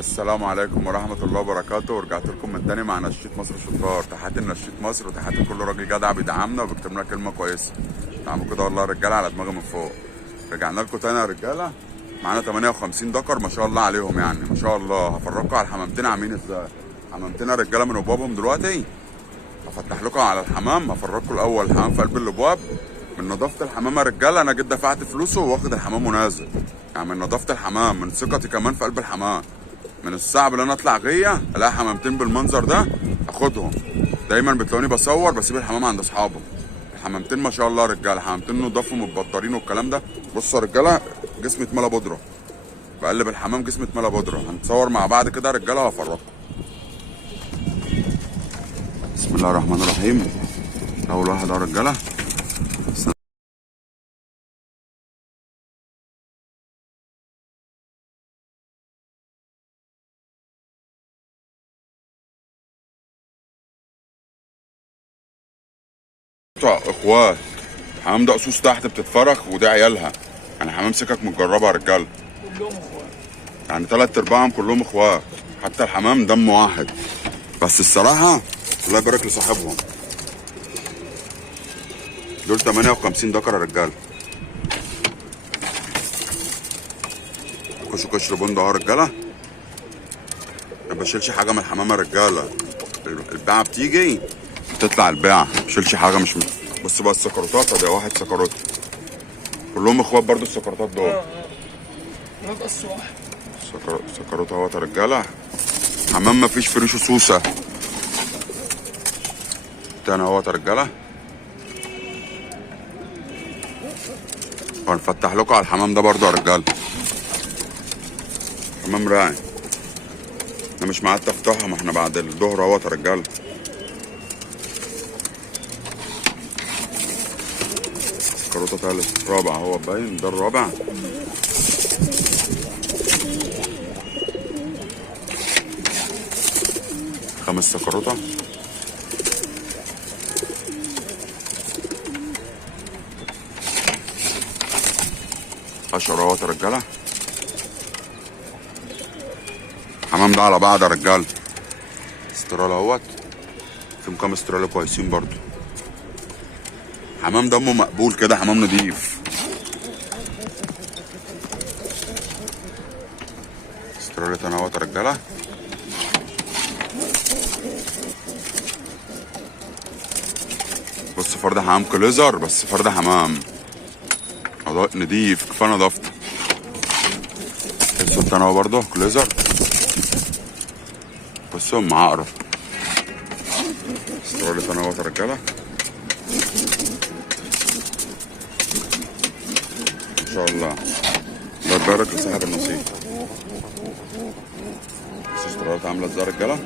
السلام عليكم ورحمة الله وبركاته، ورجعت لكم من تاني مع نشيط مصر شطار. تحياتي لنشيط مصر وتحياتي لكل راجل جدع بيدعمنا وبيكتب لنا كلمة كويسة. دعموا كده والله يا رجالة على دماغي من فوق. رجعنا لكم تاني يا رجالة. معانا 58 دكر ما شاء الله عليهم، يعني ما شاء الله. هفرجكم على الحمامتين عاملين ازاي. حمامتين يا رجالة من ابوابهم دلوقتي. هفتح لكم على الحمام، هفرجكم الاول الحمام في قلب الابواب. من نظافة الحمام يا رجالة انا جيت دفعت فلوسه واخد الحمام ونازل. يعني من نظافة الحمام، من ثقتي كمان في قلب الحمام. من الصعب ان انا اطلع غيه الاقي حمامتين بالمنظر ده اخدهم. دايما بتلاقوني بصور بسيب الحمام عند اصحابه. الحمامتين ما شاء الله يا رجاله، حمامتين نضاف ومتبطرين والكلام ده. بصوا يا رجاله، جسم اتملى بودره. بقلب الحمام جسم اتملى بودره. هنتصور مع بعض كده يا رجاله وهفرجكم. بسم الله الرحمن الرحيم. اول واحد يا رجاله. اخوات. الحمام ده قصوص تحت بتتفرخ وده عيالها. يعني حمام سكك متجربه يا رجاله. كلهم اخوات. يعني تلات ارباعهم كلهم اخوات. حتى الحمام دم واحد. بس الصراحه الله يبارك لصاحبهم. دول 58 ذكر يا رجاله. كشوا قشر بندق اهو يا رجاله. ما بشيلش حاجه من الحمام يا رجاله. البيعه بتيجي بتطلع البيعه، ما بشيلش حاجه. مش بص بقى السكروتات، ده واحد سكروت. كلهم اخوات برضو السكروتات دول. ما بقص واحد. سكروت اهوت يا رجاله. حمام ما فيش فريشه سوسه. تاني اهوت يا رجاله. وهنفتح لكم على الحمام ده برضو يا رجاله. حمام راعي. احنا مش معاد تفتحها، ما احنا بعد الظهر اهوت يا رجاله. سكروته تالت رابع هو باين، ده الرابع. خمس سكروته. اشهر اهوت يا رجاله. الحمام ده على بعض يا رجاله. استرال اهوت. فيهم كام استرال كويسين برضو. حمام دمه مقبول كده، حمام نضيف. استرال تاني اهوت يا رجاله. بص فرد حمام كليزر، بس فرد حمام نضيف كفايه نضافته. السلطان اهو برضه كليزر. بصوا مع عقرب. استرال تاني اهوت يا رجاله. ما شاء الله. الله يبارك لصاحب النصيب. بس استرالات عامله ازاي يا رجاله.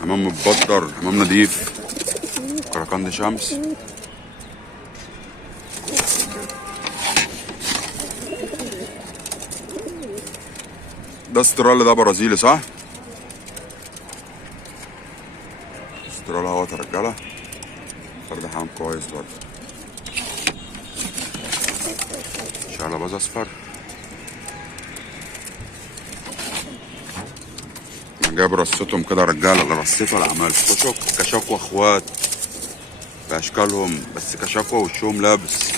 حمام متبطر، حمام نضيف. كراكندي شمس. ده استرال، ده برازيلي صح؟ استرال اهوت يا رجاله. فرد حمام كويس برضه. شعلباز اصفر. انا جايب رصتهم كده يا رجاله، لا رصيت ولا عملت. كشكوى اخوات باشكالهم، بس كشكوى وشهم لابس.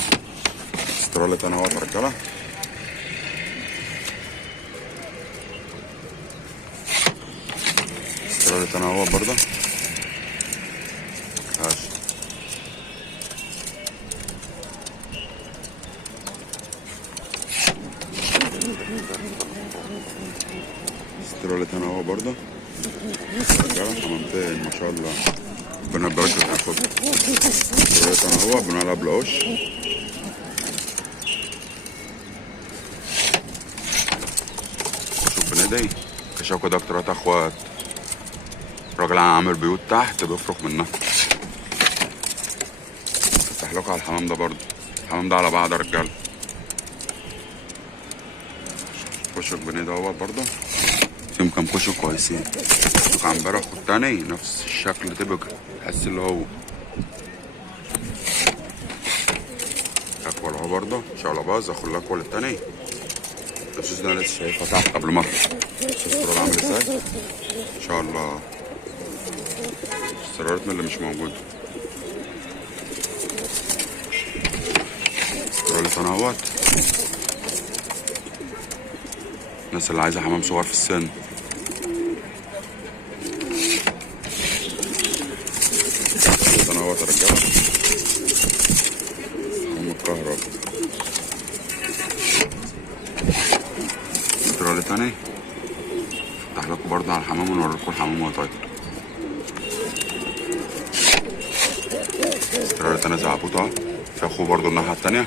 استرالة انا اهوت يا رجاله. استرالة انا اهوت برضه. ماشي. استرالة انا اهوت برضه. رجاله حمامتين ما شاء الله. ربنا يبارك لك يا اخويا. استرالة انا اهوت بنلعب بلقوش. شوف بندعي. كشكوى ده اكترات اخوات. راجل عامل بيوت تحت بيفرق منها. افتح لكم على الحمام ده برضه. الحمام ده على بعض يا رجاله. كشك بنيه ده هو برضه. فيهم كام كشك كويسين. كشك عنبرة والتاني نفس الشكل تبقى تحس اللي هو اكوال اهو برضه. شعلباز اخو الاكوال التاني. السوس ده انا لسه شايفها تحت قبل ما اطلع. السوس التراب عامل ازاي؟ ان شاء الله. السرارات من اللي مش موجوده. استرالي تنوت. الناس اللي عايزه حمام صغير في السن. تنوت يا رجاله. حمام الكهرباء. استرالي تاني. افتح لكم برضه على الحمام ونوريكم الحمام وهو طاير. استرالي تاني زعبوط اهو. في اخوه برضه الناحيه التانيه.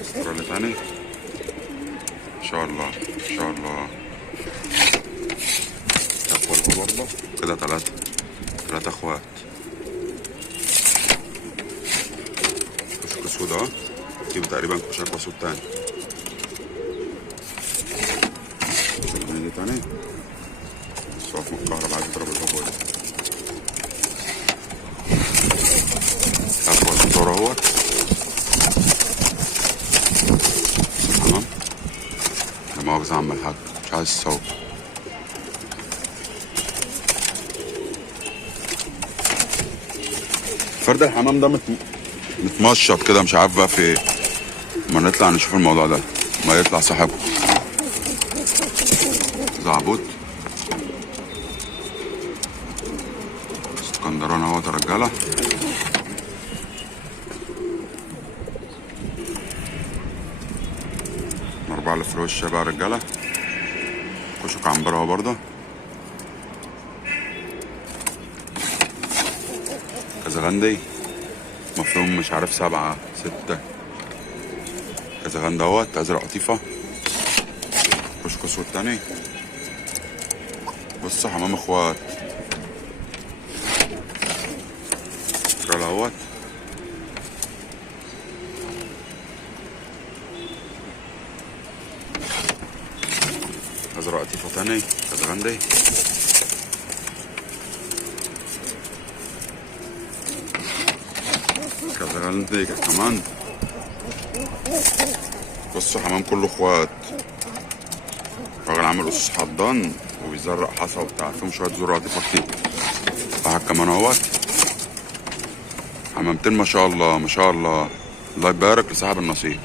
استرالي تاني. ان شاء الله ان شاء الله. اخوه برضه كده تلاتة اخوات. كشك اسود اهو. دي تقريبا كشك اسود تاني. دي تاني. بس واقف من الكهرباء عايز يضرب البابا ده. اخوات الدور اهوت. تمام. لا مؤاخذة يا عم الحاج مش عايز الصوت. فرد الحمام ده متمشط كده مش عارف بقى في ايه. ما نطلع نشوف الموضوع ده ما يطلع صاحبه. زعبوط اسكندراني اهوت يا رجاله. الاربعه اللي في الوش بقى يا رجاله. كشك عنبر اهو برضه. كازاغندي مفهوم مش عارف 7 6. كازاغندي اهوت ازرق قطيفه. كشك اسود تاني. بص حمام اخوات. استرالي اهوت. ازرق قطيفه تاني. كازاغندي. كازاغندي كمان. بصوا حمام كله اخوات. راجل عامل قصص حضان وبيزرق حصى وبتاع. فيهم شويه زرع قطيفه كتير. واحد كمان اهوت. حمامتين ما شاء الله ما شاء الله. الله يبارك لصاحب النصيب.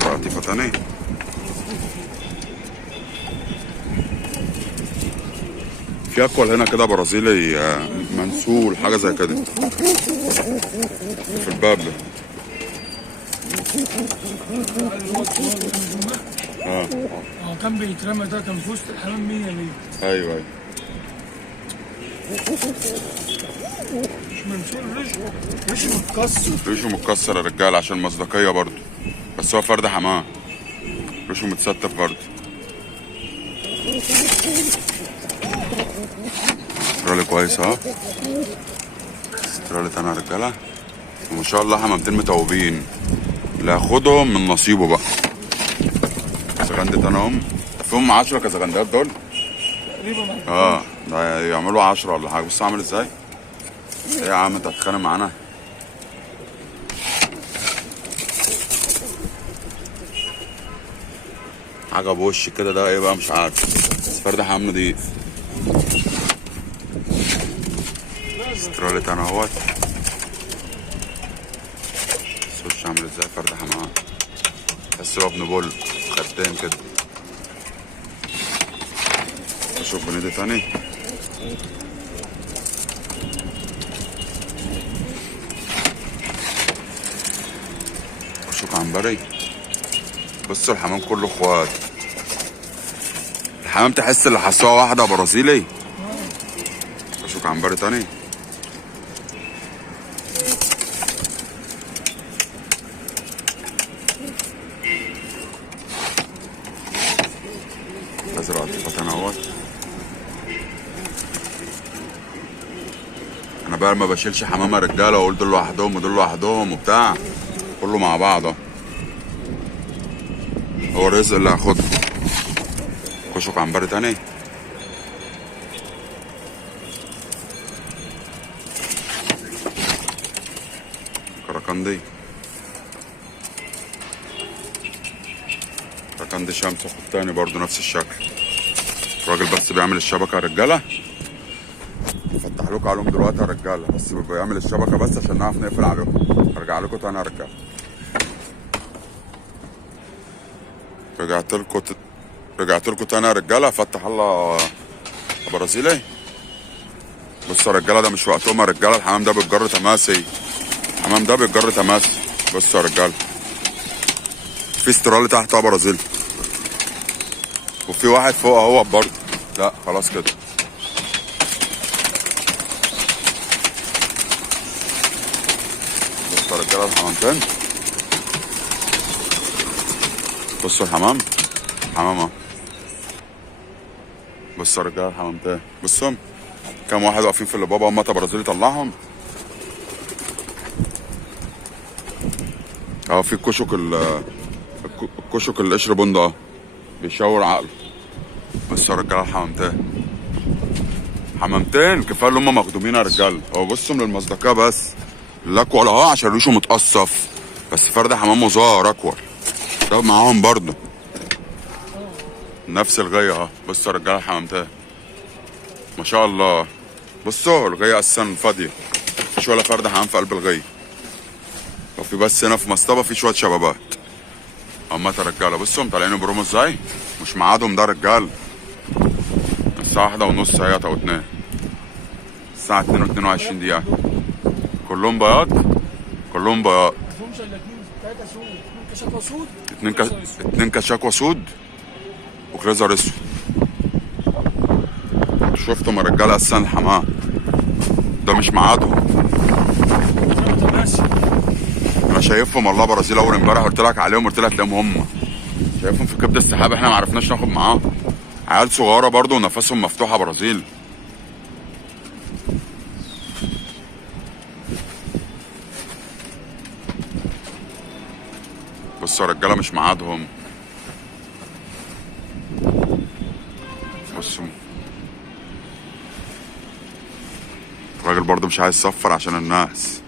زرع قطيفه تاني. في اكوال هنا كده برازيلي منسول حاجه زي كده في الباب ده. هو كان بيترمى ده كان في وسط الحمام 100 ليه؟ ايوه ايوه. مش منشور ريشه متكسر. ريشه متكسر يا رجاله عشان مصداقيه برضه. بس هو فرد حمام. ريشه متستف برضه. استرالي كويس اهو. استرالي تاني يا رجاله. وما شاء الله حمامتين متوبين. اللي هياخدهم من نصيبه بقى. كازاغندي تاني اهم. فيهم 10 كازاغنديات دول. تقريبا ده يعملوا 10 ولا حاجه. بص عامل ازاي. ايه يا عم انت هتتخانق معانا. حاجه بوش كده ده ايه بقى مش عارف. بس فرد حمام نضيف. استرالي تاني اهوت. الوش عامل ازاي. فرد حمام تحس هو ابن بول خدام كده. اشوف بنادي تاني. اشوف عنبري. بصوا الحمام كله اخوات. الحمام تحس اللي حصوها واحده برازيلي. اشوف عنبري تاني. ازرق قطيفه اهوت. انا بقى ما بشيلش حمامه رجاله واقول دول لوحدهم ودول لوحدهم وبتاع. كله مع بعضه. هو الرزق اللي هاخده. كشك عنبري تاني. ركندي. ركندي شمس اخو التاني برضه نفس الشكل. الراجل بس بيعمل الشبكة يا رجالة. فتح لكم عليهم دلوقتي يا رجالة، بس بيعمل الشبكة بس عشان نعرف نقفل عليهم. ارجع لكم تاني يا رجالة. رجعت لكم تاني يا رجالة. فتح الله برازيلي. بصوا يا رجالة ده مش وقتهم يا رجالة. الحمام ده بيتجر تماسي. الحمام ده بيتجر تماسي. بصوا يا رجالة في استرالي تحت برازيلي، وفي واحد فوق اهو برضه. لا خلاص كده. بصوا يا رجاله الحمامتين. بصوا الحمام اهو. بصوا يا رجاله الحمامتين. بصوا كام واحد واقفين في اللي بابا ومتا برازيلي طلعهم اهو. في الكشك القشر بند اهو بيشاور عقله. بصوا يا رجاله حمامتين كفايه اللي هم مخدومين يا رجاله. هو بصوا من المصداقيه بس الاكول اهو عشان ريشه متقصف، بس فرد حمام مزار اكول ده معاهم برضه نفس الغايه اهو. بصوا يا رجاله الحمامتين ما شاء الله. بصوا الغايه اساسا فاضيه، مفيش ولا فرد حمام في قلب الغايه. وفي بس هنا في مصطبه في شويه شبابات هما يا رجاله. بصوا طالعين برومو ازاي. مش ميعادهم ده رجاله. الساعه 1:30 هي او 2. الساعه 2:22 دقيقه. كلهم بياض. كلهم بياض. مفهومش الا 3 سود، 2 كشكوى سود، 2 كشكوى سود وكليزر اسود. شفتوا يا رجاله اساسا الحمام ده مش ميعادهم. انا شايفهم والله برازيل اول امبارح قلت لك عليهم، قلت لك هتلاقيهم هم. شايفهم في كبد السحاب. احنا ما عرفناش ناخد معاهم. عيال صغيره برضه ونفسهم مفتوحه برازيل. بصوا يا رجاله مش ميعادهم. بصوا الراجل برضه مش عايز يصفر عشان الناس.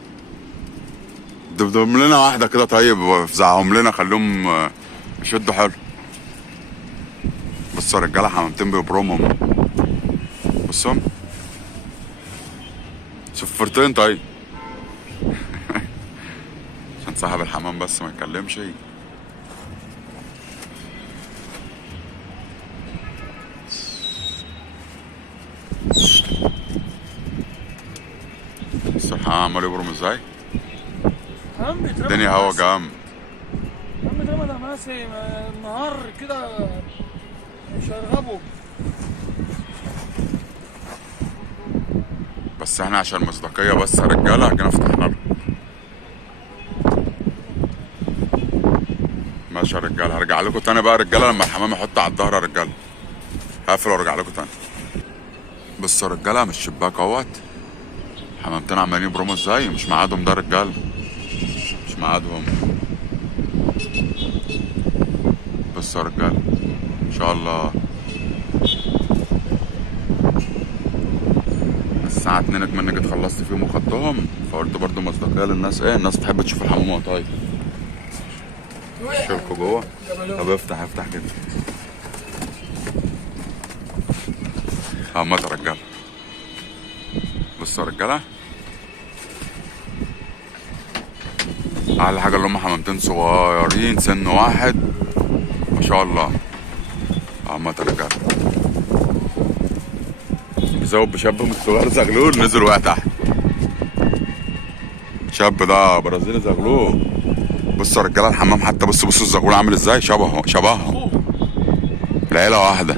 دبدب لنا واحده كده طيب، زعهم لنا خليهم يشدوا حلو. بصوا يا رجاله حمامتين بيبرمهم. بصوا صفرتين طيب عشان صاحب الحمام بس ما يتكلمش. بصوا الحمام عمال يبرم ازاي. الدنيا هوا جامد. الحمام بيترمى تماسي النهار كده مش هيرغبوا. بس احنا عشان مصداقية بس يا رجالة جينا فتحنا لهم. ماشي يا رجالة. هرجع لكم تاني بقى يا رجالة لما الحمام يحط على الظهر يا رجالة. هقفل وارجع لكم تاني. بصوا يا رجالة من الشباك اهوت حمامتين عمالين يبرموا ازاي. مش ميعادهم ده يا رجالة. مش ميعادهم. بصوا يا رجالة ان شاء الله. الساعة 2 اتمنى جيت خلصت فيهم وخدتهم، فقلت برضه مصداقية للناس. ايه الناس بتحب تشوف الحمام وهو طاير. شيلكوا جوه. طب افتح كده. اهمت يا رجالة. بصوا يا رجالة احلى حاجة اللي هم حمامتين صغيرين سن واحد ما شاء الله. اهمت يا رجالة. بيزود بشاب من الصغير زغلول نزل وقع تحت. شاب ده برازيلي زغلول. بصوا يا رجاله الحمام حتى بصوا الزغلول عامل ازاي. شبههم العيله واحده.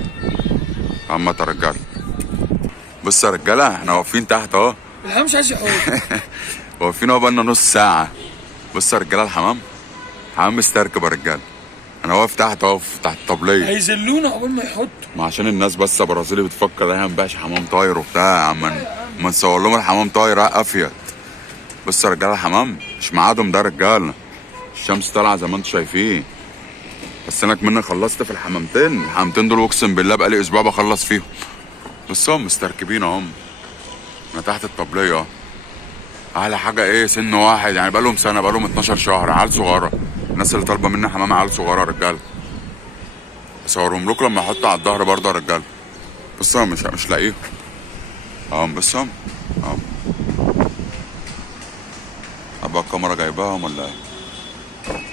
اما يا رجاله بصوا يا رجاله احنا واقفين تحت اهو. الحمام مش عايز يحوم. واقفين اهو بقالنا نص ساعه. بصوا يا رجاله الحمام مستركب يا رجاله. انا واقف تحت اهو تحت الطبليه. هيذلونا قبل ما يحطوا. ما عشان الناس بس برازيلي بتفكر احنا مبقاش حمام طاير وبتاع. اما نصور لهم الحمام طاير افيد. بصوا يا رجاله الحمام مش ميعادهم ده يا رجاله. الشمس طالعه زي ما انتم شايفين. بس انا كمان خلصت في الحمامتين دول اقسم بالله بقالي اسبوع بخلص فيهم. بس هم مستركبين اهم. انا تحت الطبليه اهو. احلى حاجه ايه، سن واحد يعني، بقالهم سنه، بقالهم 12 شهر، عيال صغيره. الناس اللي طالبه مني حمام عيال صغيره يا رجاله. اصورهم لكم لما احط على الظهر برضه يا رجاله. بص انا مش لاقيهم اهم، بص اهم. ابقى الكاميرا جايباهم ولا ايه؟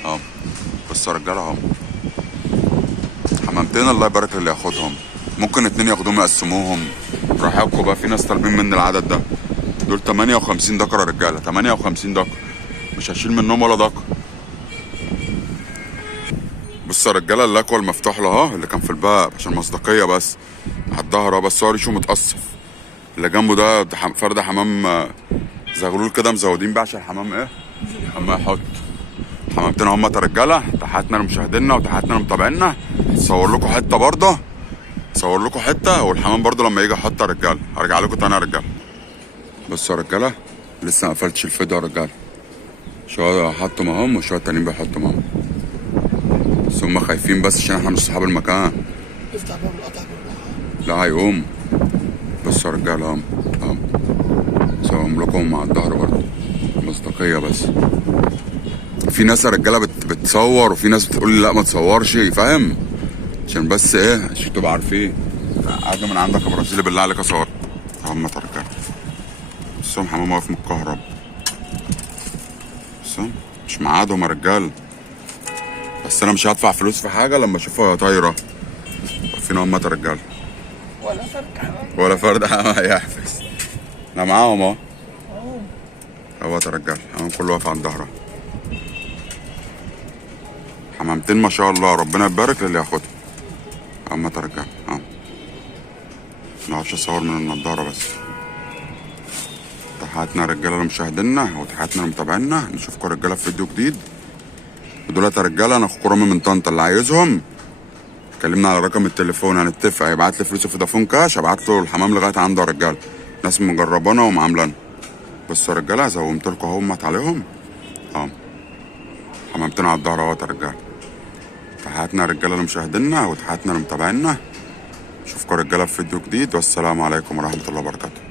اهم. بص يا رجاله اهم. حمامتين الله يبارك اللي ياخدهم. ممكن 2 ياخدوهم يقسموهم براحتكم بقى، في ناس طالبين مني العدد ده. دول 58 دكر يا رجاله، 58 دكر، مش هشيل منهم ولا دكر. بص يا رجاله الاكوا المفتوح له اهو، اللي كان في الباب عشان مصداقيه بس على الظهر اهو، بس هو ريشه متقصف. اللي جنبه ده فرد حمام زغلول كده مزودين بيه عشان الحمام ايه اما يحط. حمامتين هم يا رجاله، تحياتنا لمشاهدينا وتحياتنا لمتابعينا. صور لكم حته برضه، صور لكم حته، والحمام برضه لما يجي احط يا رجاله هرجع لكم تاني يا رجاله. بصوا يا رجاله لسه ما قفلتش الفيديو يا رجاله، شويه حطوا اهم وشويه تانيين بيحطوا اهم، بس هم خايفين بس عشان احنا مش صحاب المكان. افتح باب القطع بالراحه. لا هيقوم. بصوا يا رجاله اهم اهم، صورهم لكم مع الظهر برضه مصداقيه بس. في ناس يا رجاله بتصور، وفي ناس بتقول لي لا ما تصورش، فاهم؟ عشان بس ايه، عشان تبقوا عارفين. قاعد من عندك يا برازيلي بالله عليك اصور. هم يا رجاله بصهم حمام واقف متكهرب، بصهم مش ميعادهم يا رجاله. بس انا مش هدفع فلوس في حاجه لما اشوفها طايره. واقفين هم يا رجاله، ولا فرق حمام ولا فرد حمام هيحفز. انا معاهم اهو. هو يا رجاله الحمام كله واقف على ظهره. حمامتين ما شاء الله، ربنا يبارك للي ياخدهم. هم يا رجاله اهو. معرفش اصور من النضاره بس. تحياتنا يا رجاله لمشاهدينا وتحياتنا لمتابعينا. نشوفكم يا رجاله في فيديو جديد. ودولت يا رجاله انا اخوكم رامي من طنطا، اللي عايزهم كلمنا على رقم التليفون، هنتفق هيبعت لي فلوس فودافون كاش، ابعت له الحمام لغايه عنده يا رجاله. ناس مجربانا ومعاملانا. بس يا رجاله زومت لكم اهمت عليهم اهو. حمامتين على الظهر اهوت يا رجاله. تحياتنا يا رجاله لمشاهدينا وتحياتنا لمتابعينا. اشوفكم يا رجاله في فيديو جديد، والسلام عليكم ورحمه الله وبركاته.